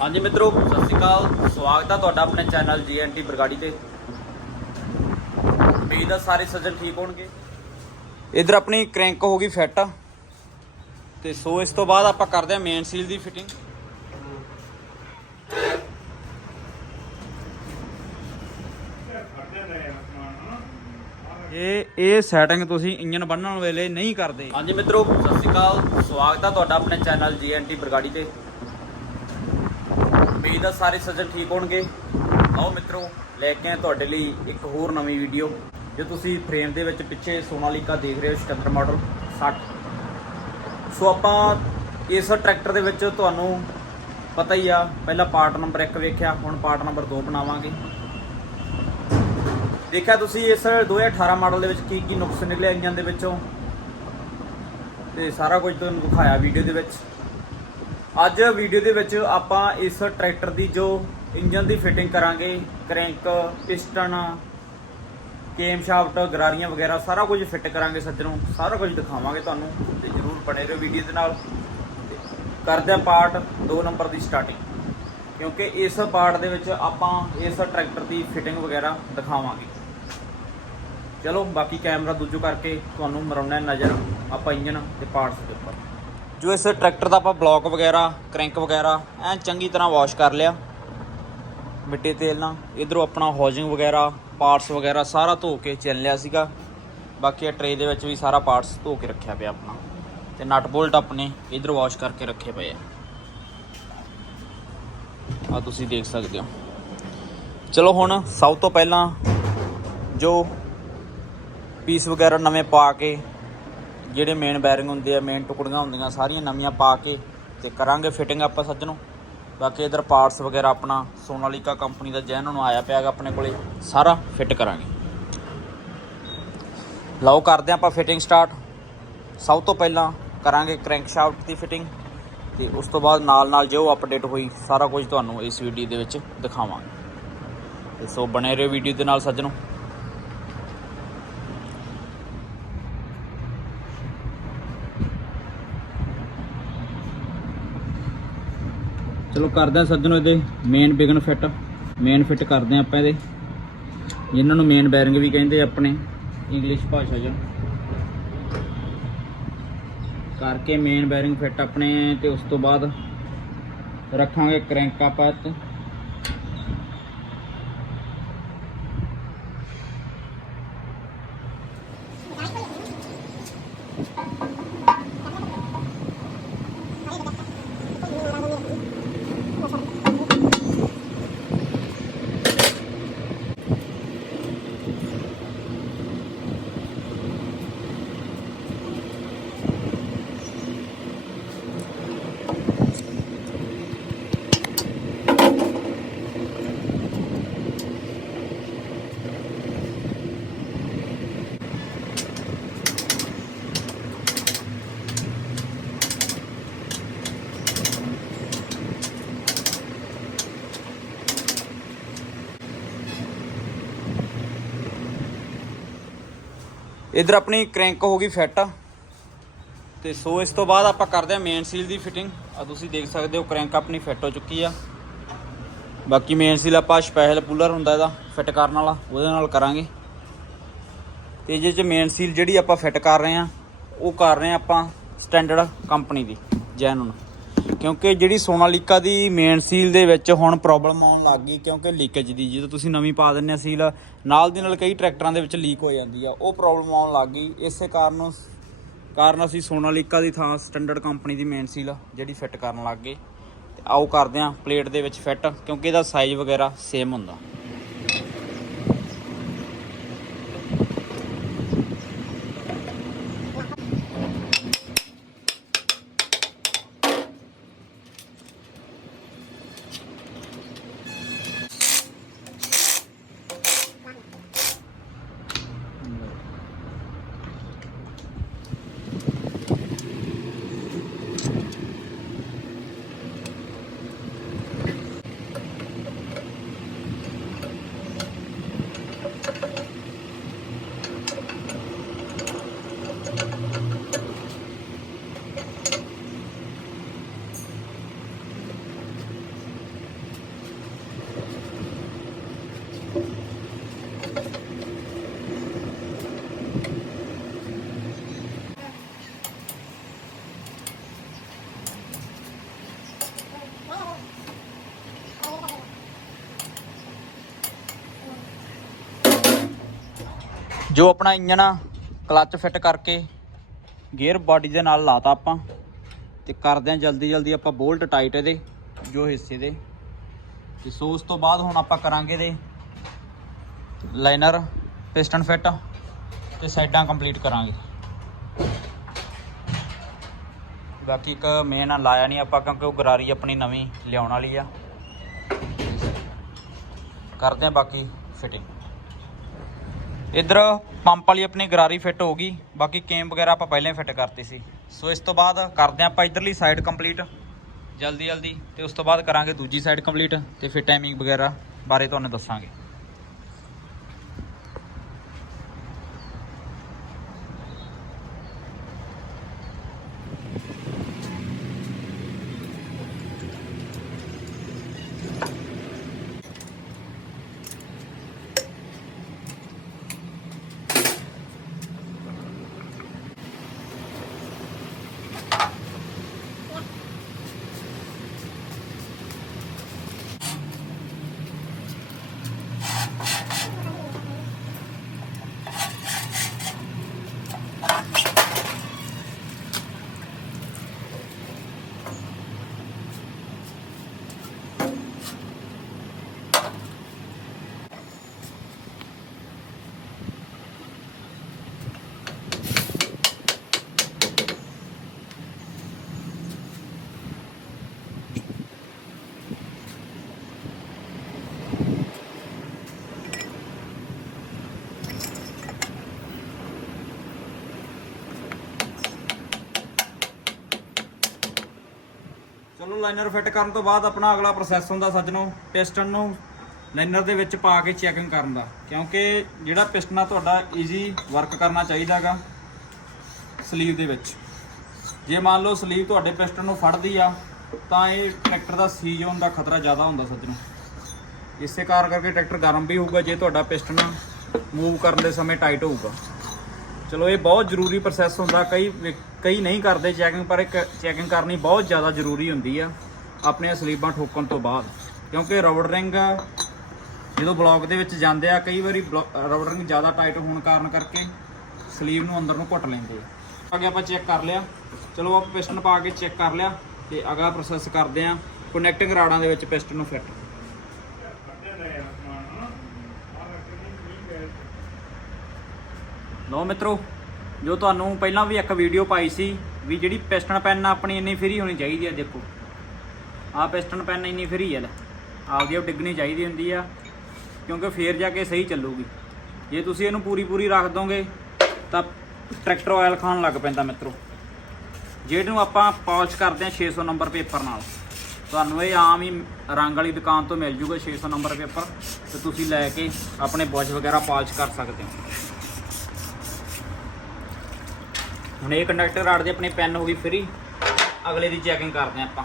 ਹਾਂਜੀ ਮਿੱਤਰੋ ਸਤਿ ਸ਼੍ਰੀ ਅਕਾਲ। ਸਵਾਗਤ ਹੈ ਤੁਹਾਡਾ ਆਪਣੇ ਚੈਨਲ ਜੀਐਨਟੀ ਬਰਗਾੜੀ ਤੇ। ਉਮੀਦ ਹੈ ਸਾਰੇ ਸੱਜਣ ਠੀਕ ਹੋਣਗੇ। ਇਧਰ ਆਪਣੀ ਕ੍ਰੈਂਕ ਹੋ ਗਈ ਫਿੱਟ ਤੇ ਸੋ ਇਸ ਤੋਂ ਬਾਅਦ ਆਪਾਂ ਕਰਦੇ ਹਾਂ ਮੇਨ ਸੀਲ ਦੀ ਫਿਟਿੰਗ ਇਹ ਇਹ ਸੈਟਿੰਗ ਤੁਸੀਂ ਇੰਜਨ ਬੰਨਣ ਵੇਲੇ ਨਹੀਂ ਕਰਦੇ। ਹਾਂਜੀ ਮਿੱਤਰੋ ਸਤਿ ਸ਼੍ਰੀ ਅਕਾਲ। ਸਵਾਗਤ ਹੈ ਤੁਹਾਡਾ ਆਪਣੇ ਚੈਨਲ ਜੀਐਨਟੀ ਬਰਗਾੜੀ ਤੇ। ਉਮੀਦ ਹੈ ਸਾਰੇ ਸੱਜਣ ਠੀਕ ਹੋਣਗੇ। ਆਓ ਮਿੱਤਰੋ, ਲੈ ਕੇ ਆਏ ਤੁਹਾਡੇ ਲਈ ਇੱਕ ਹੋਰ ਨਵੀਂ ਵੀਡੀਓ ਜੋ ਤੁਸੀਂ ਫਰੇਮ ਦੇ ਵਿੱਚ ਪਿੱਛੇ ਸੋਨਾਲੀਕਾ ਦੇਖ ਰਹੇ ਹੋ ਸਟੈਂਡਰ ਮਾਡਲ 60 ਸੋ ਆਪਾਂ ਇਸ ਟਰੈਕਟਰ ਦੇ ਵਿੱਚ ਤੁਹਾਨੂੰ ਪਤਾ ਹੀ ਆ, ਪਹਿਲਾਂ ਪਾਰਟ ਨੰਬਰ 1 ਵੇਖਿਆ, ਹੁਣ ਪਾਰਟ ਨੰਬਰ 2 ਬਣਾਵਾਂਗੇ। ਦੇਖਿਆ ਤੁਸੀਂ ਇਸ 2018 ਮਾਡਲ ਦੇ ਵਿੱਚ ਕੀ ਕੀ ਨੁਕਸ ਨਿਕਲੇ ਇੰਜਨ ਦੇ ਵਿੱਚੋਂ? ਤੇ ਸਾਰਾ ਕੁਝ ਤੁਹਾਨੂੰ ਦਿਖਾਇਆ ਵੀਡੀਓ ਦੇ ਵਿੱਚ। ਅੱਜ ਵੀਡੀਓ ਦੇ ਵਿੱਚ ਆਪਾਂ ਇਸ ਟਰੈਕਟਰ ਦੀ ਜੋ ਇੰਜਨ ਦੀ ਫਿਟਿੰਗ ਕਰਾਂਗੇ, ਕ੍ਰੈਂਕ, ਪਿਸਟਨ, ਕੇਮ ਸ਼ਾਫਟ, ਗਰਾਰੀਆਂ ਵਗੈਰਾ, ਸਾਰਾ ਕੁਝ ਫਿੱਟ ਕਰਾਂਗੇ ਸੱਜਣੋਂ। ਸਾਰਾ ਕੁਝ ਦਿਖਾਵਾਂਗੇ ਤੁਹਾਨੂੰ, ਤੇ ਜਰੂਰ ਬਣੇ ਰਹੋ ਵੀਡੀਓ ਦੇ ਨਾਲ। ਤੇ ਕਰਦੇ ਹਾਂ ਪਾਰਟ 2 ਨੰਬਰ ਦੀ ਸਟਾਰਟਿੰਗ ਕਿਉਂਕਿ ਇਸ ਪਾਰਟ ਦੇ ਵਿੱਚ ਆਪਾਂ ਇਸ ਟਰੈਕਟਰ ਦੀ ਫਿਟਿੰਗ ਵਗੈਰਾ ਦਿਖਾਵਾਂਗੇ। ਚਲੋ, ਬਾਕੀ ਕੈਮਰਾ ਦੂਜੋ ਕਰਕੇ ਤੁਹਾਨੂੰ ਮਰਾਉਣਾ ਨਜ਼ਰ। ਆਪਾਂ ਇੰਜਨ ਤੇ ਪਾਰਟਸ ਦੇ ਉੱਪਰ। ਜੋ ਇਸ ਟਰੈਕਟਰ ਦਾ ਆਪਾਂ ਬਲੌਕ ਵਗੈਰਾ, ਕ੍ਰੈਂਕ ਵਗੈਰਾ, ਐਨ ਚੰਗੀ ਤਰ੍ਹਾਂ ਵਾਸ਼ ਕਰ ਲਿਆ। ਮਿੱਟੀ ਤੇਲ ਨਾਲ। ਇਧਰੋਂ ਆਪਣਾ ਹੌਜਿੰਗ ਵਗੈਰਾ, ਪਾਰਟਸ ਵਗੈਰਾ ਸਾਰਾ ਧੋ ਕੇ ਚੱਲ ਲਿਆ ਸੀਗਾ। ਬਾਕੀ ਆ ਟਰੇ ਦੇ ਵਿੱਚ ਵੀ ਸਾਰਾ ਪਾਰਟਸ ਧੋ ਕੇ ਰੱਖਿਆ ਪਿਆ ਆਪਣਾ। ਤੇ ਨਟ ਬੋਲਟ ਆਪਣੇ ਇਧਰ ਵਾਸ਼ ਕਰਕੇ ਰੱਖੇ ਪਏ ਆ। ਆ ਤੁਸੀਂ ਦੇਖ ਸਕਦੇ ਹੋ। ਚਲੋ ਹੁਣ ਸਭ ਤੋਂ ਪਹਿਲਾਂ ਜੋ ਪੀਸ ਵਗੈਰਾ ਨਵੇਂ ਪਾ ਕੇ ਜਿਹੜੇ ਮੇਨ ਬੈਰਿੰਗ ਹੁੰਦੇ ਆ ਮੇਨ ਟੁਕੜੀਆਂ ਹੁੰਦੀਆਂ, ਸਾਰੀਆਂ ਨਵੀਆਂ ਪਾ ਕੇ ਤੇ ਕਰਾਂਗੇ ਫਿਟਿੰਗ ਆਪਾਂ ਸੱਜਣੋਂ। ਬਾਕੀ ਇਧਰ ਪਾਰਟਸ ਵਗੈਰਾ ਆਪਣਾ ਸੋਨਾਲੀਕਾ ਕੰਪਨੀ ਦਾ ਜੈਨ ਨੂੰ ਆਇਆ ਪਿਆਗਾ ਆਪਣੇ ਕੋਲੇ, ਸਾਰਾ ਫਿੱਟ ਕਰਾਂਗੇ। ਲਓ, ਕਰਦੇ ਆਪਾਂ ਫਿਟਿੰਗ ਸਟਾਰਟ ਸਭ ਤੋਂ ਪਹਿਲਾਂ ਕਰਾਂਗੇ ਕ੍ਰੈਂਕ ਸ਼ਾਫਟ ਦੀ ਫਿਟਿੰਗ ਤੇ ਉਸ ਤੋਂ ਬਾਅਦ ਨਾਲ ਨਾਲ ਜੋ ਅਪਡੇਟ ਹੋਈ, ਸਾਰਾ ਕੁਝ ਤੁਹਾਨੂੰ ਇਸ ਵੀਡੀਓ ਦੇ ਵਿੱਚ ਦਿਖਾਵਾਂਗੇ। ਤੇ ਸੋ ਬਣੇ ਰਹੋ ਵੀਡੀਓ ਦੇ ਨਾਲ ਸੱਜਣੋ। ਚਲੋ ਕਰਦੇ ਆ ਸੱਜਣੋ ਇਹਦੇ ਮੇਨ ਬਿਗਨ ਫਿੱਟ ਮੇਨ ਫਿੱਟ ਕਰਦੇ ਆ ਆਪਾਂ ਇਹਦੇ। ਜਿਨ੍ਹਾਂ ਨੂੰ ਮੇਨ ਬੈਰਿੰਗ ਵੀ ਕਹਿੰਦੇ ਆਪਣੇ ਇੰਗਲਿਸ਼ ਭਾਸ਼ਾ 'ਚ। ਕਰਕੇ ਮੇਨ ਬੈਰਿੰਗ ਫਿੱਟ ਆਪਣੇ ਤੇ ਉਸ ਤੋਂ ਬਾਅਦ ਰੱਖਾਂਗੇ ਕ੍ਰੈਂਕ ਆਪਾਂ ਇੱਥੇ ਇਧਰ ਆਪਣੀ ਕ੍ਰੈਂਕ ਹੋ ਗਈ ਫਿੱਟ ਤੇ ਸੋ ਇਸ ਤੋਂ ਬਾਅਦ ਆਪਾਂ ਕਰਦੇ ਹਾਂ ਮੇਨ ਸੀਲ ਦੀ ਫਿਟਿੰਗ ਆ ਤੁਸੀਂ ਦੇਖ ਸਕਦੇ ਹੋ ਕ੍ਰੈਂਕ ਆਪਣੀ ਫਿੱਟ ਹੋ ਚੁੱਕੀ ਆ। ਬਾਕੀ ਮੇਨ ਸੀਲ ਆਪਾਂ ਸਪੈਸ਼ਲ ਪੂਲਰ ਹੁੰਦਾ ਇਹਦਾ ਫਿੱਟ ਕਰਨ ਵਾਲਾ, ਉਹਦੇ ਨਾਲ ਕਰਾਂਗੇ। ਤੇ ਇਹਦੇ ਚ ਮੇਨ ਸੀਲ ਜਿਹੜੀ ਆਪਾਂ ਫਿੱਟ ਕਰ ਰਹੇ ਆ, ਉਹ ਕਰ ਰਹੇ ਆ ਆਪਾਂ ਸਟੈਂਡਰਡ ਕੰਪਨੀ ਦੀ, ਜੈਨੂਨ। ਕਿਉਂਕਿ ਜਿਹੜੀ ਸੋਨਾਲੀਕਾ ਦੀ ਮੇਨ ਸੀਲ ਦੇ ਵਿੱਚ ਹੁਣ ਪ੍ਰੋਬਲਮ ਆਉਣ ਲੱਗ ਗਈ, ਕਿਉਂਕਿ ਲੀਕੇਜ ਦੀ, ਜਦੋਂ ਤੁਸੀਂ ਨਵੀਂ ਪਾ ਦਿੰਦੇ ਆ ਸੀਲ ਨਾਲ ਦੀ ਨਾਲ ਕਈ ਟਰੈਕਟਰਾਂ ਦੇ ਵਿੱਚ ਲੀਕ ਹੋ ਜਾਂਦੀ ਆ। ਉਹ ਪ੍ਰੋਬਲਮ ਆਉਣ ਲੱਗ ਗਈ। ਇਸੇ ਕਾਰਨ ਕਾਰਨ ਅਸੀਂ ਸੋਨਾਲੀਕਾ ਦੀ ਥਾਂ ਸਟੈਂਡਰਡ ਕੰਪਨੀ ਦੀ ਮੇਨ ਸੀਲ ਜਿਹੜੀ ਫਿੱਟ ਕਰਨ ਲੱਗ ਗਏ। ਤੇ ਆਓ ਕਰਦੇ ਆ ਪਲੇਟ ਦੇ ਵਿੱਚ ਫਿੱਟ ਕਿਉਂਕਿ ਇਹਦਾ ਸਾਈਜ਼ ਵਗੈਰਾ ਸੇਮ ਹੁੰਦਾ। ਜੋ ਆਪਣਾ ਇੰਜਨ ਆ ਕਲੱਚ ਫਿੱਟ ਕਰਕੇ ਗੇਅਰ ਬਾਡੀ ਦੇ ਨਾਲ ਲਾਤਾ ਆਪਾਂ ਤੇ ਕਰਦੇ ਆ ਜਲਦੀ ਜਲਦੀ ਆਪਾਂ ਬੋਲਟ ਟਾਈਟ ਇਹਦੇ, ਜੋ ਹਿੱਸੇ ਦੇ। ਤੇ ਸੋ ਉਸ ਤੋਂ ਬਾਅਦ ਹੁਣ ਆਪਾਂ ਕਰਾਂਗੇ ਦੇ ਲਾਈਨਰ ਪਿਸਟਨ ਫਿੱਟ ਤੇ ਸਾਈਡਾਂ ਕੰਪਲੀਟ ਕਰਾਂਗੇ। ਬਾਕੀ ਇੱਕ ਮੇਨ ਲਾਇਆ ਨਹੀਂ ਆਪਾਂ ਕਿਉਂਕਿ ਉਹ ਗਰਾਰੀ ਆਪਣੀ ਨਵੀਂ ਲਿਆਉਣ ਵਾਲੀ ਆ। ਕਰਦੇ ਆ ਬਾਕੀ ਫਿਟਿੰਗ ਇਧਰ ਪੰਪ ਵਾਲੀ ਆਪਣੀ ਗਰਾਰੀ ਫਿੱਟ ਹੋ ਗਈ। ਬਾਕੀ ਕੇਮ ਵਗੈਰਾ ਆਪਾਂ ਪਹਿਲਾਂ ਹੀ ਫਿੱਟ ਕਰਤੀ ਸੀ। ਸੋ ਇਸ ਤੋਂ ਬਾਅਦ ਕਰਦੇ ਆ ਆਪਾਂ ਇਧਰਲੀ ਸਾਈਡ ਕੰਪਲੀਟ ਜਲਦੀ ਜਲਦੀ ਤੇ ਉਸ ਤੋਂ ਬਾਅਦ ਕਰਾਂਗੇ ਦੂਜੀ ਸਾਈਡ ਕੰਪਲੀਟ ਤੇ ਫਿਰ ਟਾਈਮਿੰਗ ਵਗੈਰਾ ਬਾਰੇ ਤੁਹਾਨੂੰ ਦੱਸਾਂਗੇ। ਚਲੋ ਲਾਈਨਰ ਫਿੱਟ ਕਰਨ ਤੋਂ ਬਾਅਦ ਆਪਣਾ ਅਗਲਾ ਪ੍ਰੋਸੈਸ ਹੁੰਦਾ ਸੱਜਣੋ ਪਿਸਟਨ ਨੂੰ ਲਾਈਨਰ ਦੇ ਵਿੱਚ ਪਾ ਕੇ ਚੈਕਿੰਗ ਕਰਨ ਦਾ। ਕਿਉਂਕਿ ਜਿਹੜਾ ਪਿਸਟਨ ਆ ਤੁਹਾਡਾ ਈਜ਼ੀ ਵਰਕ ਕਰਨਾ ਚਾਹੀਦਾਗਾ ਸਲੀਵ ਦੇ ਵਿੱਚ। ਜੇ ਮੰਨ ਲਓ ਸਲੀਵ ਤੁਹਾਡੇ ਪਿਸਟਨ ਨੂੰ ਫੜਦੀ ਆ, ਤਾਂ ਇਹ ਟਰੈਕਟਰ ਦਾ ਸੀਜ ਹੋਣ ਦਾ ਖਤਰਾ ਜ਼ਿਆਦਾ ਹੁੰਦਾ ਸੱਜਣੋ। ਇਸੇ ਕਾਰਨ ਕਰਕੇ ਟਰੈਕਟਰ ਗਰਮ ਵੀ ਹੋਊਗਾ, ਜੇ ਤੁਹਾਡਾ ਪਿਸਟਨ ਮੂਵ ਕਰਨ ਦੇ ਸਮੇਂ ਟਾਈਟ ਹੋਊਗਾ। ਚਲੋ, ਇਹ ਬਹੁਤ ਜ਼ਰੂਰੀ ਪ੍ਰੋਸੈਸ ਹੁੰਦਾ, ਕਈ ਵਿਅਕ- ਕਈ ਨਹੀਂ ਕਰਦੇ ਚੈਕਿੰਗ ਪਰ ਇੱਕ ਚੈਕਿੰਗ ਕਰਨੀ ਬਹੁਤ ਜ਼ਿਆਦਾ ਜ਼ਰੂਰੀ ਹੁੰਦੀ ਆ ਆਪਣੀਆਂ ਸਲੀਬਾਂ ਠੋਕਣ ਤੋਂ ਬਾਅਦ। ਕਿਉਂਕਿ ਰਬੜ ਰਿੰਗ ਜਦੋਂ ਬਲੌਕ ਦੇ ਵਿੱਚ ਜਾਂਦੇ ਆ, ਕਈ ਵਾਰੀ ਰਬੜ ਰਿੰਗ ਜ਼ਿਆਦਾ ਟਾਈਟ ਹੋਣ ਕਾਰਨ ਕਰਕੇ ਸਲੀਵ ਨੂੰ ਅੰਦਰ ਨੂੰ ਘੁੱਟ ਲੈਂਦੇ ਆ। ਅੱਗੇ ਆਪਾਂ ਚੈੱਕ ਕਰ ਲਿਆ। ਚਲੋ ਆਪਾਂ ਪਿਸਟਨ ਪਾ ਕੇ ਚੈੱਕ ਕਰ ਲਿਆ ਤੇ ਅਗਲਾ ਪ੍ਰੋਸੈਸ ਕਰਦੇ ਆ ਕਨੈਕਟਿੰਗ ਰਾੜਾਂ ਦੇ ਵਿੱਚ ਪਿਸਟਨ ਨੂੰ ਫਿੱਟ ਲਓ ਮਿੱਤਰੋ ਜੋ ਤੁਹਾਨੂੰ ਪਹਿਲਾਂ ਵੀ ਇੱਕ ਵੀਡੀਓ ਪਾਈ ਸੀ ਵੀ ਜਿਹੜੀ ਪਿਸਟਨ ਪੈਨ ਆਪਣੀ ਇੰਨੀ ਫਰੀ ਹੋਣੀ ਚਾਹੀਦੀ ਆ, ਦੇਖੋ। ਆਹ ਪਿਸਟਨ ਪੈਨ ਇੰਨੀ ਫਰੀ ਆ ਲੈ। ਆਪਦੀ ਉਹ ਡਿੱਗਣੀ ਚਾਹੀਦੀ ਹੁੰਦੀ ਆ, ਕਿਉਂਕਿ ਫੇਰ ਜਾ ਕੇ ਸਹੀ ਚੱਲੂਗੀ। ਜੇ ਤੁਸੀਂ ਇਹਨੂੰ ਪੂਰੀ ਪੂਰੀ ਰੱਖ ਦੋਗੇ, ਤਾਂ ਟਰੈਕਟਰ ਆਇਲ ਖਾਣ ਲੱਗ ਪੈਂਦਾ ਮਿੱਤਰੋ। ਜਿਹਨੂੰ ਆਪਾਂ ਪਾਲਿਸ਼ ਕਰਦੇ ਆ 600 ਨੰਬਰ ਪੇਪਰ ਨਾਲ। ਤੁਹਾਨੂੰ ਇਹ ਆਮ ਹੀ ਰੰਗ ਵਾਲੀ ਦੁਕਾਨ ਤੋਂ ਮਿਲ ਜੂਗਾ 600 ਨੰਬਰ ਪੇਪਰ ਤੇ ਤੁਸੀਂ ਲੈ ਕੇ ਆਪਣੇ ਬੁਸ਼ ਵਗੈਰਾ ਪਾਲਿਸ਼ ਕਰ ਸਕਦੇ ਹੋ। ਹੁਣ ਇਹ ਕੰਡਕਟਰ ਰਾਡ ਦੇ ਆਪਣੀ ਪੈਨ ਹੋ ਗਈ ਫਰੀ ਅਗਲੇ ਦੀ ਚੈਕਿੰਗ ਕਰਦੇ ਹਾਂ ਆਪਾਂ।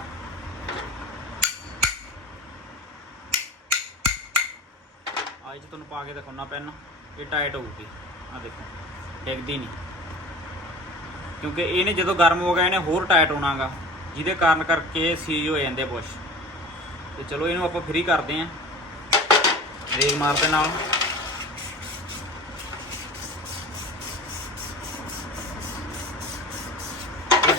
ਆਹ 'ਚ ਤੁਹਾਨੂੰ ਪਾ ਕੇ ਦਿਖਾਉਣਾ ਪੈਨ। ਇਹ ਟਾਈਟ ਹੋਊਗੀ। ਆ ਦੇਖੋ, ਡਿੱਗਦੀ ਨਹੀਂ। ਕਿਉਂਕਿ ਇਹਨੇ ਜਦੋਂ ਗਰਮ ਹੋ ਗਿਆ, ਇਹਨੇ ਹੋਰ ਟਾਈਟ ਹੋਣਾਗਾ। ਜਿਹਦੇ ਕਾਰਨ ਕਰਕੇ ਸੀਜ ਹੋ ਜਾਂਦੇ ਬੁਸ਼ ਤੇ ਚਲੋ ਇਹਨੂੰ ਆਪਾਂ ਫ੍ਰੀ ਕਰਦੇ ਆਂ ਰੇਗ ਮਾਰ ਦੇ ਨਾਲ।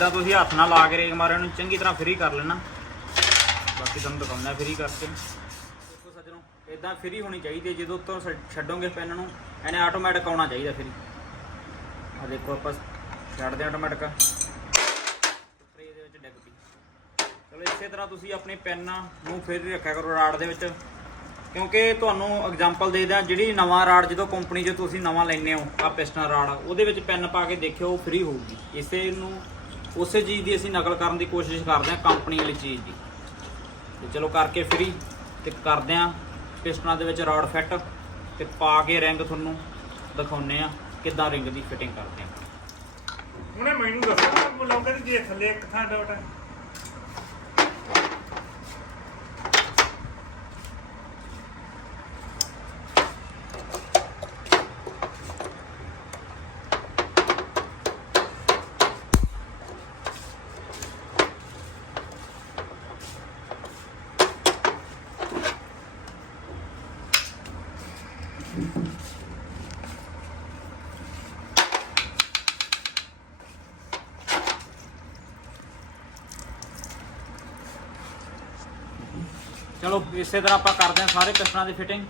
ਇਦਾਂ ਤੁਸੀਂ ਹੱਥ ਨਾਲ ਲਾ ਕੇ ਰੇਗ ਮਾਰਿਆ ਨੂੰ ਚੰਗੀ ਤਰ੍ਹਾਂ ਫ੍ਰੀ ਕਰ ਲੈਣਾ। ਬਾਕੀ ਤੁਹਾਨੂੰ ਦਿਖਾਉਂਦਾ ਫ੍ਰੀ ਕਰਕੇ। ਦੇਖੋ ਸੱਜਣੋ ਇਦਾਂ ਫ੍ਰੀ ਹੋਣੀ ਚਾਹੀਦੀ ਹੈ, ਜਦੋਂ ਤੋਂ ਛੱਡੋਗੇ ਪੈਨ ਨੂੰ ਇਹਨੇ ਆਟੋਮੈਟਿਕ ਆਉਣਾ ਚਾਹੀਦਾ ਫ੍ਰੀ ਆ ਦੇਖੋ ਆਪਾਂ ਛੱਡਦੇ ਆਟੋਮੈਟਿਕ ਸਪਰੇ ਦੇ ਵਿੱਚ ਡਿੱਗ ਪਈ। ਚਲੋ ਇਸੇ ਤਰ੍ਹਾਂ ਤੁਸੀਂ ਆਪਣੇ ਪੈਨ ਨੂੰ ਫ੍ਰੀ ਰੱਖਿਆ ਕਰੋ ਰਾੜ ਦੇ ਵਿੱਚ। ਕਿਉਂਕਿ ਤੁਹਾਨੂੰ ਐਗਜ਼ਾਮਪਲ ਦੇ ਦਿਆਂ, ਜਿਹੜੀ ਨਵਾਂ ਰਾਡ ਜਦੋਂ ਕੰਪਨੀ 'ਚ ਤੁਸੀਂ ਨਵਾਂ ਲੈਨੇ ਹੋ ਆ ਪਿਸਟਨ ਰਾੜ, ਉਹਦੇ ਵਿੱਚ ਪੈਨ ਪਾ ਕੇ ਦੇਖਿਓ, ਉਹ ਫ੍ਰੀ ਹੋਊਗੀ। ਇਸੇ ਨੂੰ ਉਸੇ ਚੀਜ਼ ਦੀ ਅਸੀਂ ਨਕਲ ਕਰਨ ਦੀ ਕੋਸ਼ਿਸ਼ ਕਰਦੇ ਹਾਂ ਕੰਪਨੀ ਵਾਲੀ ਚੀਜ਼ ਦੀ। ਤੇ ਚਲੋ ਕਰਕੇ ਫਰੀ ਤੇ ਕਰਦੇ ਹਾਂ। ਪਿਸਟਨਾਂ ਦੇ ਵਿੱਚ ਰਾਡ ਫਿੱਟ ਤੇ ਪਾ ਕੇ ਰਿੰਗ ਤੁਹਾਨੂੰ ਦਿਖਾਉਨੇ ਆ ਕਿੱਦਾਂ ਰਿੰਗ ਦੀ ਫਿਟਿੰਗ ਕਰਦੇ ਆ ਉਹਨੇ ਮੈਨੂੰ ਦੱਸਿਆ ਬੁਲਾਉਂਦੇ ਜੇ ਥੱਲੇ ਇੱਕ ਥਾਂ ਡਾਟ ਹੈ। ਚਲੋ, ਇਸੇ ਤਰ੍ਹਾਂ ਆਪਾਂ ਕਰਦੇ ਹਾਂ ਸਾਰੇ ਪਿਸਟਨਾਂ ਦੀ ਫਿਟਿੰਗ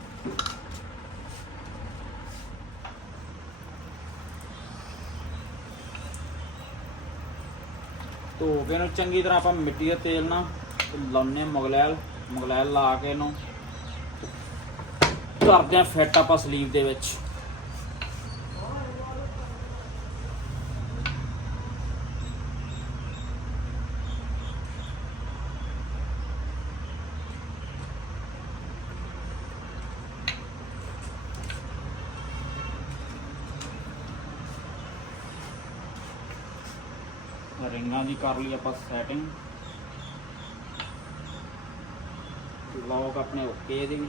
ਧੋ ਕੇ ਇਹਨੂੰ ਚੰਗੀ ਤਰ੍ਹਾਂ ਆਪਾਂ ਮਿੱਟੀ ਦਾ ਤੇਲ ਨਾਲ ਲਾਉਨੇ ਮੁਗਲੈਲ ਮੁਗਲੈਲ ਲਾ ਕੇ ਇਹਨੂੰ। ਕਰਦੇ ਆ ਫਿੱਟ ਆਪਾਂ ਸਲੀਵ ਦੇ ਵਿੱਚ। ਰਿੰਗਾਂ ਦੀ ਕਰ ਲਈ ਆਪਾਂ ਸੈਟਿੰਗ ਲੌਕ ਆਪਣੇ ਓਕੇ ਇਹਦੇ ਵੀ।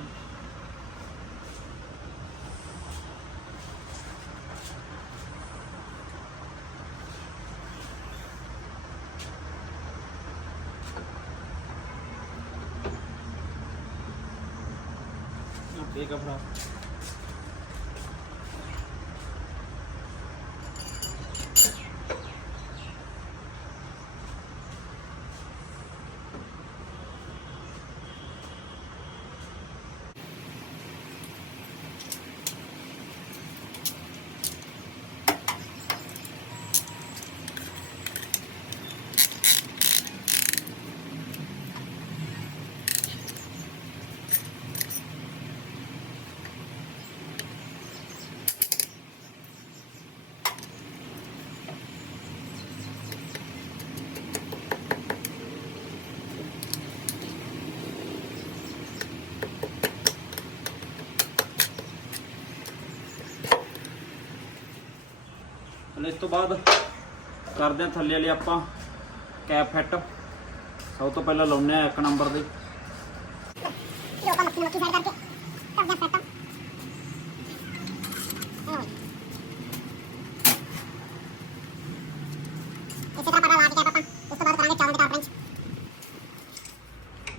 ਠੀਕ ਆ ਹੁਣ ਇਸ ਤੋਂ ਬਾਅਦ ਕਰਦੇ ਹਾਂ ਥੱਲੇ ਵਾਲੇ ਆਪਾਂ ਕੈਪ ਫਿੱਟ। ਸਭ ਤੋਂ ਪਹਿਲਾਂ ਲਾਉਨੇ ਆ ਇੱਕ ਨੰਬਰ ਦੀ ਆਪਾਂ ਮੱਕੀ ਸਾਈਡ ਕਰਕੇ। ਕਰਦੇ ਆ ਫੈਟਾ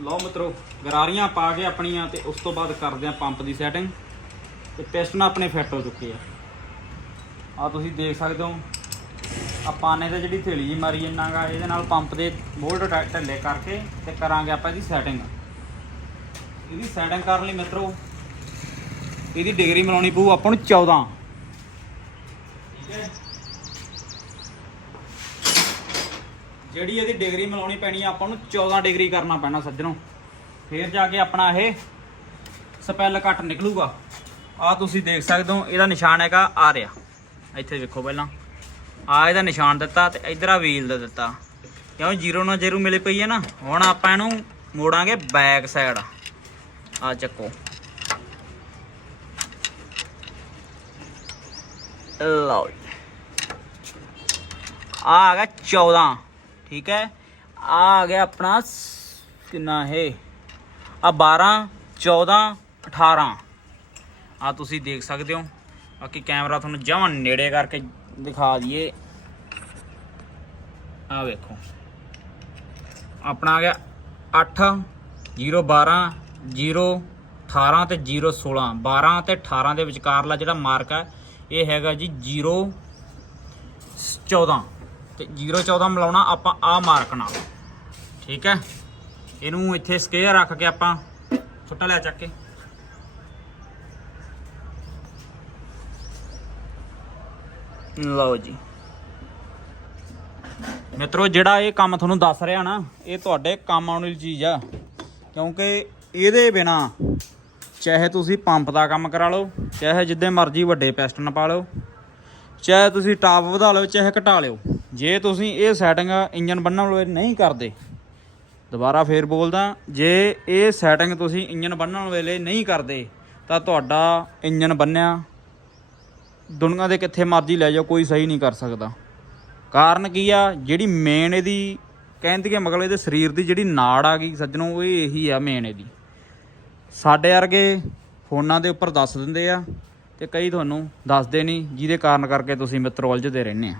ਲਓ ਮਿੱਤਰੋ ਗਰਾਰੀਆਂ ਪਾ ਕੇ ਆਪਣੀਆਂ ਤੇ ਉਸ ਤੋਂ ਬਾਅਦ ਕਰਦੇ ਆ ਪੰਪ ਦੀ ਸੈਟਿੰਗ ਤੇ ਪਿਸਟਨ ਆਪਣੇ ਫਿੱਟ ਹੋ ਚੁੱਕੇ ਆ। ਆ ਤੁਸੀਂ ਦੇਖ ਸਕਦੇ ਹੋ। ਆਪਾਂ ਨੇ ਤੇ ਜਿਹੜੀ ਥੇਲੀ ਜੀ ਮਾਰੀ ਜੰਨਾਗਾ ਇਹਦੇ ਨਾਲ ਪੰਪ ਦੇ ਬੋਲਟ ਢੱਲੇ ਕਰਕੇ ਤੇ ਕਰਾਂਗੇ ਆਪਾਂ ਇਹਦੀ ਸੈਟਿੰਗ ਇਹਦੀ ਸੈਟਿੰਗ ਕਰਨ ਲਈ ਮਿੱਤਰੋ। ਇਹਦੀ ਡਿਗਰੀ ਮਿਲਾਉਣੀ ਪਊ ਆਪਾਂ ਨੂੰ 14 ਠੀਕ ਹੈ। ਜਿਹੜੀ ਇਹਦੀ ਡਿਗਰੀ ਮਿਲਾਉਣੀ ਪੈਣੀ ਆ, ਆਪਾਂ ਨੂੰ 14 ਡਿਗਰੀ ਕਰਨਾ ਪੈਣਾ ਸੱਜਣੋ। ਫੇਰ ਜਾ ਕੇ ਆਪਣਾ ਇਹ ਸਪੈਲ ਕੱਟ ਨਿਕਲੂਗਾ। ਆ ਤੁਸੀਂ ਦੇਖ ਸਕਦੇ ਹੋ, ਇਹਦਾ ਨਿਸ਼ਾਨ ਹੈਗਾ ਆ ਰਿਹਾ। ਇੱਥੇ ਵੇਖੋ ਪਹਿਲਾਂ। ਆ ਇਹਦਾ ਨਿਸ਼ਾਨ ਦਿੱਤਾ ਤੇ ਇਧਰ ਆ ਵੀਲ ਦਾ ਦਿੱਤਾ। ਕਿਉਂ? ਜ਼ੀਰੋ ਨਾਲ ਜ਼ੀਰੋ ਮਿਲੇ ਪਈ ਹੈ ਨਾ। ਹੁਣ ਆਪਾਂ ਇਹਨੂੰ ਮੋੜਾਂਗੇ ਬੈਕ ਸਾਈਡ ਆ ਚੱਕੋ। ਲਓ ਜੀ। ਆ ਆ ਗਿਆ 14 ਠੀਕ ਹੈ? ਆ ਆ ਗਿਆ ਆਪਣਾ ਕਿੰਨਾ ਇਹ? ਆ 12 14 18 ਆ ਤੁਸੀਂ ਦੇਖ ਸਕਦੇ ਹੋ। ਬਾਕੀ ਕੈਮਰਾ ਤੁਹਾਨੂੰ ਜਮਾਂ ਨੇੜੇ ਕਰਕੇ ਦਿਖਾ ਦਈਏ। ਆ ਵੇਖੋ। ਆਪਣਾ ਆ ਗਿਆ 8 0 12 0 18 ਤੇ 0 16 12 ਤੇ 18 ਦੇ ਵਿਚਕਾਰਲਾ ਜਿਹੜਾ ਮਾਰਕ ਹੈ ਇਹ ਹੈਗਾ ਜੀ 0 14 ਤੇ 0 14 ਮਿਲਾਉਣਾ ਆਪਾਂ ਆ ਮਾਰਕ ਨਾਲ। ਠੀਕ ਹੈ? ਇਹਨੂੰ ਇੱਥੇ ਸਕੇਅਰ ਰੱਖ ਕੇ ਆਪਾਂ ਛੁੱਟਾ ਲਿਆ ਚੱਕ ਕੇ। ਲਓ ਜੀ। ਮਿੱਤਰੋ, ਜਿਹੜਾ ਇਹ ਕੰਮ ਤੁਹਾਨੂੰ ਦੱਸ ਰਿਹਾ ਨਾ, ਇਹ ਤੁਹਾਡੇ ਕੰਮ ਆਉਣ ਵਾਲੀ ਚੀਜ਼ ਆ। ਕਿਉਂਕਿ ਇਹਦੇ ਬਿਨਾ ਚਾਹੇ ਤੁਸੀਂ ਪੰਪ ਦਾ ਕੰਮ ਕਰਾ ਲਓ, ਚਾਹੇ ਜਿੱਦੇ ਮਰਜ਼ੀ ਵੱਡੇ ਪਿਸਟਨ ਪਾ ਲਓ, ਚਾਹੇ ਤੁਸੀਂ ਟਾਪ ਵਧਾ ਲਓ, ਚਾਹੇ ਘਟਾ ਲਿਓ। ਜੇ ਤੁਸੀਂ ਇਹ ਸੈਟਿੰਗ ਇੰਜਨ ਬੰਨਣ ਵੇਲੇ ਨਹੀਂ ਕਰਦੇ, ਦੁਬਾਰਾ ਫੇਰ ਬੋਲਦਾ, ਜੇ ਇਹ ਸੈਟਿੰਗ ਤੁਸੀਂ ਇੰਜਨ ਬੰਨਣ ਵੇਲੇ ਨਹੀਂ ਕਰਦੇ, ਤਾਂ ਤੁਹਾਡਾ ਇੰਜਨ ਬੰਨਿਆ ਦੁਨੀਆ ਦੇ ਕਿੱਥੇ ਮਰਜ਼ੀ ਲੈ ਜਾਓ, ਕੋਈ ਸਹੀ ਨਹੀਂ ਕਰ ਸਕਦਾ। ਕਾਰਨ ਕੀ ਆ? ਜਿਹੜੀ ਮੇਨ ਇਹਦੀ ਕਹਿੰਦੀ ਕਿ ਮਗਲ ਇਹਦੇ ਸਰੀਰ ਦੀ ਜਿਹੜੀ ਨਾੜ ਆ ਗਈ, ਸੱਜਣੋ, ਉਹ ਇਹੀ ਆ ਮੇਨ ਇਹਦੀ। ਸਾਡੇ ਵਰਗੇ ਫੋਨਾਂ ਦੇ ਉੱਪਰ ਦੱਸ ਦਿੰਦੇ ਆ ਤੇ ਕਈ ਤੁਹਾਨੂੰ ਦੱਸਦੇ ਨਹੀਂ, ਜਿਹਦੇ ਕਾਰਨ ਕਰਕੇ ਤੁਸੀਂ ਮਿੱਤਰ ਉਲਝਦੇ ਰਹਿੰਦੇ ਆ।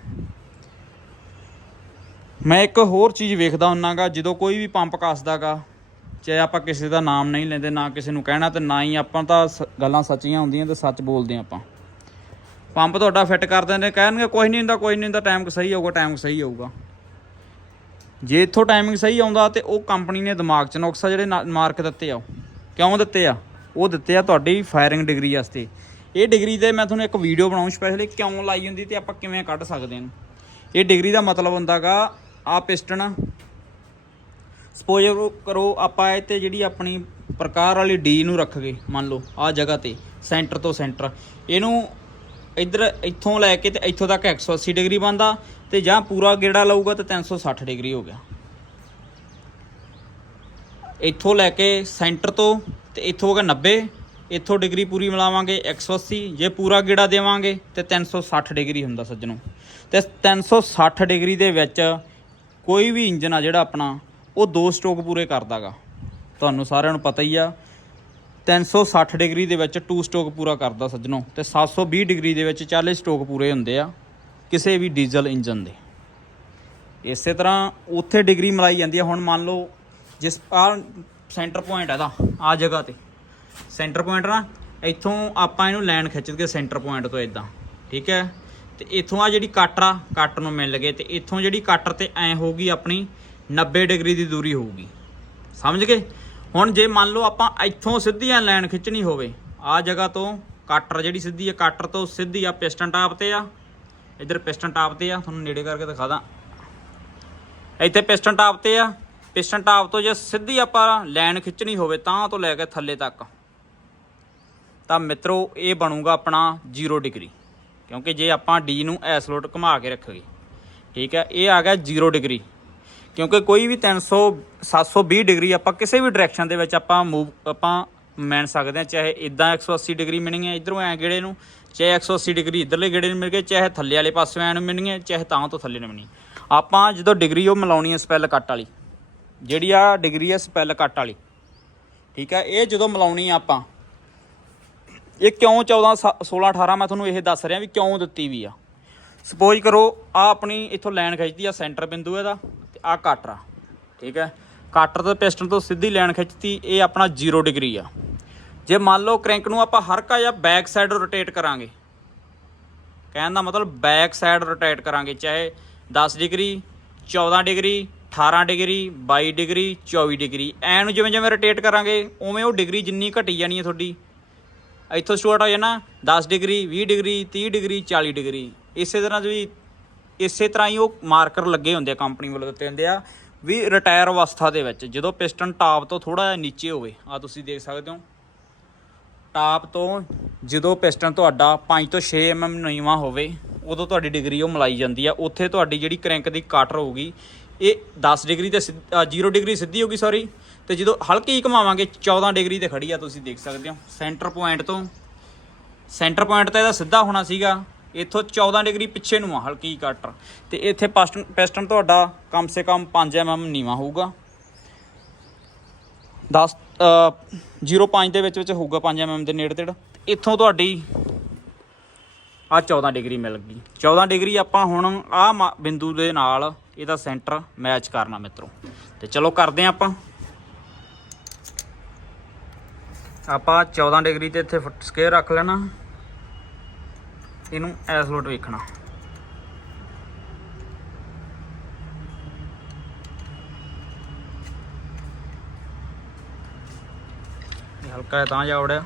ਮੈਂ ਇੱਕ ਹੋਰ ਚੀਜ਼ ਵੇਖਦਾ ਹੁੰਨਾਗਾ, ਜਦੋਂ ਕੋਈ ਵੀ ਪੰਪ ਕੱਸਦਾਗਾ, ਚਾਹੇ ਆਪਾਂ ਕਿਸੇ ਦਾ ਨਾਮ ਨਹੀਂ ਲੈਂਦੇ, ਨਾ ਕਿਸੇ ਨੂੰ ਕਹਿਣਾ ਤੇ ਨਾ ਹੀ ਆਪਾਂ ਤਾਂ ਸ- ਗੱਲਾਂ ਸੱਚੀਆਂ ਹੁੰਦੀਆਂ ਤੇ ਸੱਚ ਬੋਲਦੇ ਆਪਾਂ। ਪੰਪ ਤੁਹਾਡਾ ਫਿੱਟ ਕਰ ਦਿੰਦੇ, ਕਹਿਣਗੇ ਕੋਈ ਨਹੀਂ ਹੁੰਦਾ ਕੋਈ ਨਹੀਂ ਹੁੰਦਾ ਟਾਈਮ ਸਹੀ ਆਊਗਾ ਟਾਈਮ ਸਹੀ ਆਊਗਾ। ਜੇ ਇੱਥੋਂ ਟਾਈਮਿੰਗ ਸਹੀ ਆਉਂਦਾ ਤੇ ਉਹ ਕੰਪਨੀ ਨੇ ਦਿਮਾਗ 'ਚ ਨੁਕਸਾ ਜਿਹੜੇ ਮਾਰਕ ਦਿੱਤੇ ਆ। ਉਹ ਕਿਉਂ ਦਿੱਤੇ ਆ? ਉਹ ਦਿੱਤੇ ਆ ਤੁਹਾਡੀ ਫਾਇਰਿੰਗ ਡਿਗਰੀ ਵਾਸਤੇ। ਇਹ ਡਿਗਰੀ ਦੇ ਮੈਂ ਤੁਹਾਨੂੰ ਇੱਕ ਵੀਡੀਓ ਬਣਾਉਂ ਸਪੈਸ਼ਲੀ ਕਿਉਂ ਲਾਈ ਹੁੰਦੀ ਤੇ ਆਪਾਂ ਕਿਵੇਂ ਕੱਢ ਸਕਦੇ ਹਾਂ। ਇਹ ਡਿਗਰੀ ਦਾ ਮਤਲਬ ਹੁੰਦਾਗਾ ਆ। ਪਿਸਟਨ ਸਪੋਜ਼ ਕਰੋ ਆਪਾਂ ਇਹ ਤੇ ਜਿਹੜੀ ਆਪਣੀ ਪ੍ਰਕਾਰ ਵਾਲੀ ਡੀ ਨੂੰ ਰੱਖ ਗਏ, ਮੰਨ ਲਓ ਆ ਜਗ੍ਹਾ ਤੇ ਸੈਂਟਰ ਤੋਂ ਸੈਂਟਰ ਇਹਨੂੰ ਇੱਧਰ ਇੱਥੋਂ ਲੈ ਕੇ ਤੇ ਇੱਥੋਂ ਤੱਕ 180 ਡਿਗਰੀ ਬੰਦਾ ਤੇ ਜਾਂ ਪੂਰਾ ਗੇੜਾ ਲਊਗਾ ਤਾਂ 360 ਡਿਗਰੀ ਹੋ ਗਿਆ। ਇੱਥੋਂ ਲੈ ਕੇ ਸੈਂਟਰ ਤੋਂ ਤੇ ਇੱਥੋਂ ਹੋ ਗਿਆ 90 ਇੱਥੋਂ ਡਿਗਰੀ ਪੂਰੀ ਮਿਲਾਵਾਂਗੇ 180 ਜੇ ਪੂਰਾ ਗੇੜਾ ਦੇਵਾਂਗੇ ਤੇ 360 ਡਿਗਰੀ ਹੁੰਦਾ ਸੱਜਣੋ। ਤੇ 360 ਡਿਗਰੀ ਦੇ ਵਿੱਚ ਕੋਈ ਵੀ ਇੰਜਨ ਆ ਜਿਹੜਾ ਆਪਣਾ, ਉਹ ਦੋ ਸਟ੍ਰੋਕ ਪੂਰੇ ਕਰਦਾਗਾ। ਤੁਹਾਨੂੰ ਸਾਰਿਆਂ ਨੂੰ ਪਤਾ ਹੀ ਆ 360 ਡਿਗਰੀ ਦੇ ਵਿੱਚ ਟੂ ਸਟੋਕ ਪੂਰਾ ਕਰਦਾ ਸੱਜਣੋ, ਤੇ 720 ਡਿਗਰੀ ਦੇ ਵਿੱਚ 40 ਸਟੋਕ ਪੂਰੇ ਹੁੰਦੇ ਆ ਕਿਸੇ ਵੀ ਡੀਜ਼ਲ ਇੰਜਨ ਦੇ। ਇਸੇ ਤਰ੍ਹਾਂ ਉੱਥੇ ਡਿਗਰੀ ਮਲਾਈ ਜਾਂਦੀ ਆ। ਹੁਣ ਮੰਨ ਲਓ ਜਿਸ ਆ ਸੈਂਟਰ ਪੁਆਇੰਟ ਹੈ ਦਾ ਆ ਜਗ੍ਹਾ ਤੇ। ਸੈਂਟਰ ਪੁਆਇੰਟ ਨਾ, ਇੱਥੋਂ ਆਪਾਂ ਇਹਨੂੰ ਲਾਈਨ ਖਿੱਚ ਕੇ ਸੈਂਟਰ ਪੁਆਇੰਟ ਤੋਂ ਇਦਾਂ ਠੀਕ ਹੈ? ਤੇ ਇੱਥੋਂ ਆ ਜਿਹੜੀ ਕੱਟ ਆ, ਕੱਟ ਨੂੰ ਮਿਲ ਗਏ, ਤੇ ਇੱਥੋਂ ਜਿਹੜੀ ਕੱਟ ਤੇ ਐ ਹੋਊਗੀ ਆਪਣੀ 90 ਡਿਗਰੀ ਦੀ ਦੂਰੀ ਹੋਊਗੀ। ਸਮਝ ਗਏ? ਹੁਣ ਜੇ ਮੰਨ ਲਓ ਆਪਾਂ ਇੱਥੋਂ ਸਿੱਧੀ ਆ ਲਾਈਨ ਖਿੱਚਣੀ ਹੋਵੇ, ਆ ਜਗ੍ਹਾ ਤੋਂ ਕਾਟਰ ਜਿਹੜੀ ਸਿੱਧੀ ਆ, ਕਾਟਰ ਤੋਂ ਸਿੱਧੀ ਆ ਪਿਸਟਨ ਟਾਪ ਤੇ ਆ। ਇੱਧਰ ਪਿਸਟਨ ਟਾਪ ਤੇ ਆ, ਤੁਹਾਨੂੰ ਨੇੜੇ ਕਰਕੇ ਦਿਖਾ ਦਾਂ। ਇੱਥੇ ਪਿਸਟਨ ਟਾਪ ਤੇ ਆ, ਪਿਸਟਨ ਟਾਪ ਤੋਂ ਜੇ ਸਿੱਧੀ ਆਪਾਂ ਲਾਈਨ ਖਿੱਚਣੀ ਹੋਵੇ ਤਾਂ ਤੋਂ ਲੈ ਕੇ ਥੱਲੇ ਤੱਕ। ਤਾਂ ਮਿੱਤਰੋ, ਇਹ ਬਣੂਗਾ ਆਪਣਾ 0 ਡਿਗਰੀ, ਕਿਉਂਕਿ ਜੇ ਆਪਾਂ D ਨੂੰ ਐਸਲੋਟ ਘੁਮਾ ਕੇ ਰੱਖਾਂਗੇ ਠੀਕ ਹੈ, ਇਹ ਆ ਗਿਆ 0 ਡਿਗਰੀ। ਕਿਉਂਕਿ ਕੋਈ ਵੀ 300 720 ਡਿਗਰੀ ਆਪਾਂ ਕਿਸੇ ਵੀ ਡਾਇਰੈਕਸ਼ਨ ਦੇ ਵਿੱਚ ਆਪਾਂ ਮੂਵ ਆਪਾਂ ਮੰਨ ਸਕਦੇ ਹਾਂ, ਚਾਹੇ ਇਦਾਂ 180 ਡਿਗਰੀ ਮਿਲਣੀ ਹੈ ਇਧਰੋਂ ਐ ਗੇੜੇ ਨੂੰ, ਚਾਹੇ 180 ਡਿਗਰੀ ਇਧਰਲੇ ਗੇੜੇ ਨੂੰ ਮਿਲ ਗਏ, ਚਾਹੇ ਥੱਲੇ ਵਾਲੇ ਪਾਸੇ ਐ ਨੂੰ ਮਿਲਣੀ ਹੈ, ਚਾਹੇ ਤਾਂ ਤੋਂ ਥੱਲੇ ਨੂੰ ਮਿਲਣੀ ਆਪਾਂ ਜਦੋਂ ਡਿਗਰੀ ਉਹ ਮਿਲਾਉਣੀ ਹੈ ਸਪੈਲ ਕੱਟ ਵਾਲੀ, ਜਿਹੜੀ ਆ ਡਿਗਰੀ ਹੈ ਸਪੈਲ ਕੱਟ ਵਾਲੀ, ਠੀਕ ਹੈ, ਇਹ ਜਦੋਂ ਮਿਲਾਉਣੀ ਆ ਆਪਾਂ, ਇਹ ਕਿਉਂ 14 ਸ- 16 18 ਮੈਂ ਤੁਹਾਨੂੰ ਇਹ ਦੱਸ ਰਿਹਾ ਵੀ ਕਿਉਂ ਦਿੱਤੀ ਵੀ ਆ। ਸਪੋਜ਼ ਕਰੋ ਆ ਆਪਣੀ ਇੱਥੋਂ ਲਾਈਨ ਖਿੱਚਦੀ ਆ ਸੈਂਟਰ ਬਿੰਦੂ ਇਹਦਾ ਆ ਕਾਟਰ ਆ ਠੀਕ ਹੈ? ਕਾਟਰ ਤੋਂ ਪਿਸਟਨ ਤੋਂ ਸਿੱਧੀ ਲਾਈਨ ਖਿੱਚਤੀ, ਇਹ ਆਪਣਾ 0 ਡਿਗਰੀ ਆ। ਜੇ ਮੰਨ ਲਓ ਕ੍ਰੈਂਕ ਨੂੰ ਆਪਾਂ ਹਰਕਾ ਜਾਂ ਬੈਕ ਸਾਈਡ ਰੋਟੇਟ ਕਰਾਂਗੇ, ਕਹਿਣ ਦਾ ਮਤਲਬ ਬੈਕ ਸਾਈਡ ਰੋਟੇਟ ਕਰਾਂਗੇ, ਚਾਹੇ 10 degree 14 degree 18 degree 22 degree 24 degree, ਐ ਨੂੰ ਜਿਵੇਂ ਜਿਵੇਂ ਰੋਟੇਟ ਕਰਾਂਗੇ, ਉਵੇਂ ਉਹ ਡਿਗਰੀ ਜਿੰਨੀ ਘਟੀ ਜਾਣੀ ਹੈ ਤੁਹਾਡੀ। ਇੱਥੋਂ ਸਟਾਰਟ ਹੋ ਜਾਣਾ 10 ਡਿਗਰੀ 20 ਡਿਗਰੀ 30 ਡਿਗਰੀ 40 ਡਿਗਰੀ, ਇਸੇ ਤਰ੍ਹਾਂ ਤੁਸੀਂ ਇਸੇ ਤਰ੍ਹਾਂ ਹੀ ਉਹ ਮਾਰਕਰ ਲੱਗੇ ਹੁੰਦੇ ਆ ਕੰਪਨੀ ਵੱਲੋਂ ਦਿੱਤੇ ਹੁੰਦੇ ਆ ਵੀ ਰਿਟਾਇਰ ਅਵਸਥਾ ਦੇ ਵਿੱਚ, ਜਦੋਂ ਪਿਸਟਨ ਟਾਪ ਤੋਂ ਥੋੜਾ ਜਿਹਾ ਨੀਚੇ ਹੋਵੇ ਆ ਤੁਸੀਂ ਦੇਖ ਸਕਦੇ ਹੋ। ਟਾਪ ਤੋਂ ਜਦੋਂ ਪਿਸਟਨ ਤੁਹਾਡਾ 5 ਤੋਂ 6 mm ਨੀਵਾਂ ਹੋਵੇ, ਉਦੋਂ ਤੁਹਾਡੀ ਡਿਗਰੀ ਉਹ ਮਲਾਈ ਜਾਂਦੀ ਆ। ਉੱਥੇ ਤੁਹਾਡੀ ਜਿਹੜੀ ਕ੍ਰੈਂਕ ਦੀ ਕਟਰ ਹੋਊਗੀ, ਇਹ 10 ਡਿਗਰੀ ਤੇ 0 ਡਿਗਰੀ ਸਿੱਧੀ ਹੋਗੀ ਸੌਰੀ ਤੇ ਜਦੋਂ ਹਲਕੀ ਹੀ ਘਮਾਵਾਂਗੇ 14 ਡਿਗਰੀ ਤੇ ਖੜੀ ਆ, ਤੁਸੀਂ ਦੇਖ ਸਕਦੇ ਹੋ। ਸੈਂਟਰ ਪੁਆਇੰਟ ਤੋਂ ਸੈਂਟਰ ਪੁਆਇੰਟ ਤੇ ਇਹਦਾ ਸਿੱਧਾ ਹੋਣਾ ਸੀਗਾ। ਇੱਥੋਂ 14 ਡਿਗਰੀ ਪਿੱਛੇ ਨੂੰ ਆ ਹਲਕੀ ਜਿਹੀ ਕਟਰ ਤੇ ਇੱਥੇ ਪਿਸਟਨ ਪਿਸਟਨ ਤੁਹਾਡਾ ਕਮ ਸੇ ਕਮ 5 mm ਨੀਵਾਂ ਹੋਊਗਾ। 10 ਅ, 0.5 ਦੇ ਵਿੱਚ ਵਿੱਚ ਹੋਊਗਾ 5 mm ਦੇ ਨੇੜੇ ਤੇੜ। ਇੱਥੋਂ ਤੁਹਾਡੀ ਆ 14 ਡਿਗਰੀ ਮਿਲ ਗਈ। 14 ਡਿਗਰੀ ਆਪਾਂ ਹੁਣ ਆ ਬਿੰਦੂ ਦੇ ਨਾਲ ਇਹਦਾ ਸੈਂਟਰ ਮੈਚ ਕਰਨਾ ਮਿੱਤਰੋ। ਤੇ ਚਲੋ ਕਰਦੇ ਹਾਂ ਆਪਾਂ। ਆਪਾਂ 14 ਡਿਗਰੀ ਤੇ ਇੱਥੇ ਫੁੱਟ ਸਕੁਅਰ ਰੱਖ ਲੈਣਾ। ਇਹਨੂੰ ਐਸ ਲੋਟ ਵੇਖਣਾ। ਇਹ ਹਲਕਾ ਜਿਹਾ ਤਾਂ ਜਾ ਉੜਿਆ।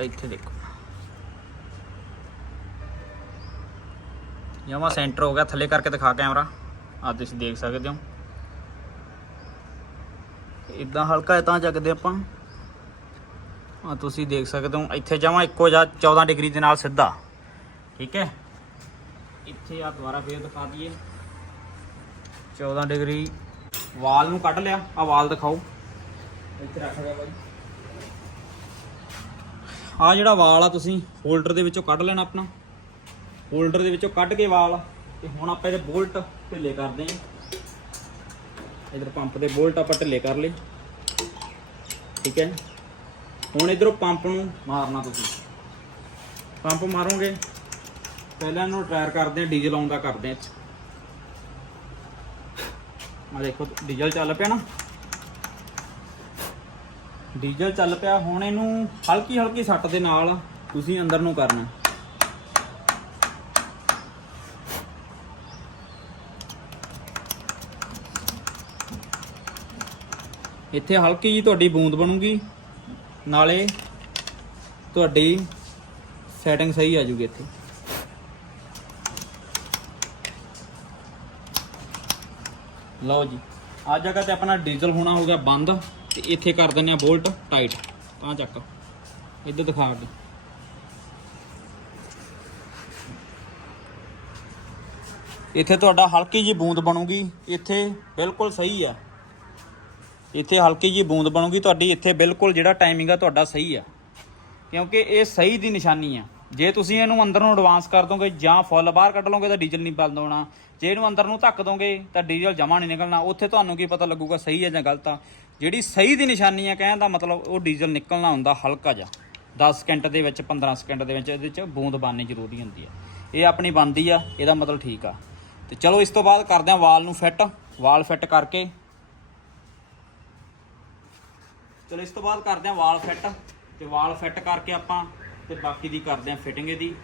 ਇੱਥੇ ਦੇਖੋ। ਜਮਾ ਸੈਂਟਰ ਹੋ ਗਿਆ, ਥੱਲੇ ਕਰਕੇ ਦਿਖਾ ਕੈਮਰਾ। ਆ ਤੁਸੀਂ ਦੇਖ ਸਕਦੇ ਹੋ। ਇਦਾਂ ਹਲਕਾ ਜਿਹਾ ਤਾਂ ਚੱਕਦੇ ਆਪਾਂ। ਆ ਤੁਸੀਂ ਦੇਖ ਸਕਦੇ ਹੋ, ਇੱਥੇ ਜਾਵਾਂ, ਇੱਕੋ ਜਿਹਾ 14 ਡਿਗਰੀ ਦੇ ਨਾਲ ਸਿੱਧਾ। ਠੀਕ ਹੈ? ਇੱਥੇ ਆ ਦੁਬਾਰਾ ਫੇਰ ਦਿਖਾ ਦਈਏ। 14 ਡਿਗਰੀ, ਵਾਲ ਨੂੰ ਕੱਢ ਲਿਆ ਆ ਵਾਲ ਦਿਖਾਓ। ਇੱਥੇ ਰੱਖ ਗਿਆ ਬਾਈ। ਆ ਜਿਹੜਾ ਵਾਲ ਆ, ਤੁਸੀਂ ਹੋਲਡਰ ਦੇ ਵਿੱਚੋਂ ਕੱਢ ਲੈਣਾ ਆਪਣਾ। ਹੋਲਡਰ ਦੇ ਵਿੱਚੋਂ ਕੱਢ ਕੇ ਵਾਲ। ਤੇ ਹੁਣ ਆਪਾਂ ਇਹਦੇ ਬੋਲਟ ਢਿੱਲੇ ਕਰਦੇ ਆਂ ਇਧਰ ਪੰਪ ਦੇ ਬੋਲਟ ਆਪਾਂ ਢਿੱਲੇ ਕਰ ਲਏ। ਠੀਕ ਹੈ? ਹੁਣ ਇਧਰੋਂ ਪੰਪ ਨੂੰ ਮਾਰਨਾ ਤੁਸੀਂ। ਪੰਪ ਮਾਰੋਗੇ। ਪਹਿਲਾਂ ਇਹਨੂੰ ਟਾਇਰ ਕਰਦੇ ਆਂ ਡੀਜ਼ਲ ਆਉਂਦਾ ਕਰਦੇ ਆਂ ਆ ਦੇਖੋ, ਡੀਜ਼ਲ ਚੱਲ ਪਿਆ ਨਾ। ਡੀਜ਼ਲ ਚੱਲ ਪਿਆ, ਹੁਣ ਇਹਨੂੰ ਹਲਕੀ ਹਲਕੀ ਸੱਟ ਦੇ ਨਾਲ ਤੁਸੀਂ ਅੰਦਰ ਨੂੰ ਕਰਨਾ। ਇੱਥੇ ਹਲਕੀ ਜੀ ਤੁਹਾਡੀ ਬੂੰਦ ਬਣੂਗੀ। ਨਾਲੇ ਤੁਹਾਡੀ ਸੈਟਿੰਗ ਸਹੀ ਆ ਜੂਗੀ ਇੱਥੇ। ਲਓ ਜੀ ਆ ਜਗ੍ਹਾ ਤੇ ਆਪਣਾ ਡੀਜ਼ਲ ਹੋਣਾ ਹੋ ਗਿਆ ਬੰਦ ਤੇ ਇੱਥੇ ਕਰ ਦਿੰਦੇ ਆ ਬੋਲਟ ਟਾਈਟ ਤਾਂ ਚੱਕ। ਇੱਧਰ ਦਿਖਾ ਦੇ ਇੱਥੇ ਤੁਹਾਡਾ ਹਲਕੀ ਜੀ ਬੂੰਦ ਬਣੂਗੀ, ਇੱਥੇ ਬਿਲਕੁਲ ਸਹੀ ਆ। ਇੱਥੇ ਹਲਕੀ ਜੀ ਬੂੰਦ ਬਣੂਗੀ, ਤੁਹਾਡੀ ਇੱਥੇ ਬਿਲਕੁਲ ਜਿਹੜਾ ਟਾਈਮਿੰਗ ਆ ਤੁਹਾਡਾ ਸਹੀ ਆ। ਕਿਉਂਕਿ ਇਹ ਸਹੀ ਦੀ ਨਿਸ਼ਾਨੀ ਆ। ਜੇ ਤੁਸੀਂ ਇਹਨੂੰ ਅੰਦਰ ਨੂੰ ਐਡਵਾਂਸ ਕਰ ਦੋਗੇ ਜਾਂ ਫੁੱਲ ਬਾਹਰ ਕੱਢ ਲਓਗੇ ਤਾਂ ਡੀਜ਼ਲ ਨਹੀਂ ਬੰਦ ਹੋਣਾ। ਜੇ ਇਹਨੂੰ ਅੰਦਰ ਨੂੰ ਧੱਕ ਦੋਗੇ ਤਾਂ ਡੀਜ਼ਲ ਜਮਾ ਨਹੀਂ ਨਿਕਲਣਾ। ਉੱਥੇ ਤੁਹਾਨੂੰ ਕੀ ਪਤਾ ਲੱਗੂਗਾ ਸਹੀ ਹੈ ਜਾਂ ਗਲਤ ਆ। ਜਿਹੜੀ ਸਹੀ ਦੀ ਨਿਸ਼ਾਨੀ ਆ ਕਹਿਣ ਦਾ ਮਤਲਬ ਉਹ ਡੀਜ਼ਲ ਨਿਕਲਣਾ ਹੁੰਦਾ ਹਲਕਾ ਜਿਹਾ। 10 ਸਕਿੰਟ ਦੇ ਵਿੱਚ 15 ਸਕਿੰਟ ਦੇ ਵਿੱਚ ਇਹਦੇ ਵਿੱਚ ਬੂੰਦ ਬਾਨੀ ਜ਼ਰੂਰੀ ਹੁੰਦੀ ਆ। ਇਹ ਆਪਣੀ ਬੰਦੀ ਆ, ਇਹਦਾ ਮਤਲਬ ਠੀਕ ਆ। ਤੇ ਚਲੋ ਇਸ ਤੋਂ ਬਾਅਦ ਕਰਦੇ ਆ ਵਾਲ ਨੂੰ ਫਿੱਟ ਵਾਲ ਫਿੱਟ ਕਰਕੇ ਚਲੋ ਇਸ ਤੋਂ ਬਾਅਦ ਕਰਦੇ ਆ ਵਾਲ ਫਿੱਟ ਤੇ ਵਾਲ ਫਿੱਟ ਕਰਕੇ ਆਪਾਂ ਤੇ ਬਾਕੀ ਦੀ ਕਰਦੇ ਆ ਫਿਟਿੰਗ ਇਹਦੀ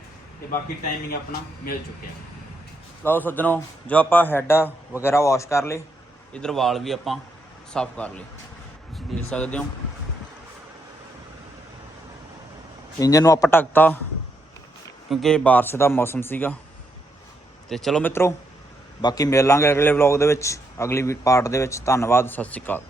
ਤੇ ਬਾਕੀ ਟਾਈਮਿੰਗ ਆਪਣਾ ਮਿਲ ਚੁੱਕਿਆ। ਲਓ ਸੱਜਣੋ, ਜੋ ਆਪਾਂ ਹੈਡ ਵਗੈਰਾ ਵਾਸ਼ ਕਰ ਲਏ, ਇਧਰ ਵਾਲ ਵੀ ਆਪਾਂ ਸਾਫ਼ ਕਰ ਲਏ। ਤੁਸੀਂ ਦੇਖ ਸਕਦੇ ਹੋ। ਇੰਜਨ ਨੂੰ ਆਪਾਂ ਢੱਕਤਾ, ਕਿਉਂਕਿ ਬਾਰਿਸ਼ ਦਾ ਮੌਸਮ ਸੀਗਾ। ਤੇ ਚਲੋ ਮਿੱਤਰੋ, ਬਾਕੀ ਮਿਲਾਂਗੇ ਅਗਲੇ ਵਲੌਗ ਦੇ ਵਿੱਚ, ਅਗਲੀ ਪਾਰਟ ਦੇ ਵਿੱਚ। ਧੰਨਵਾਦ, ਸਤਿ ਸ਼੍ਰੀ ਅਕਾਲ।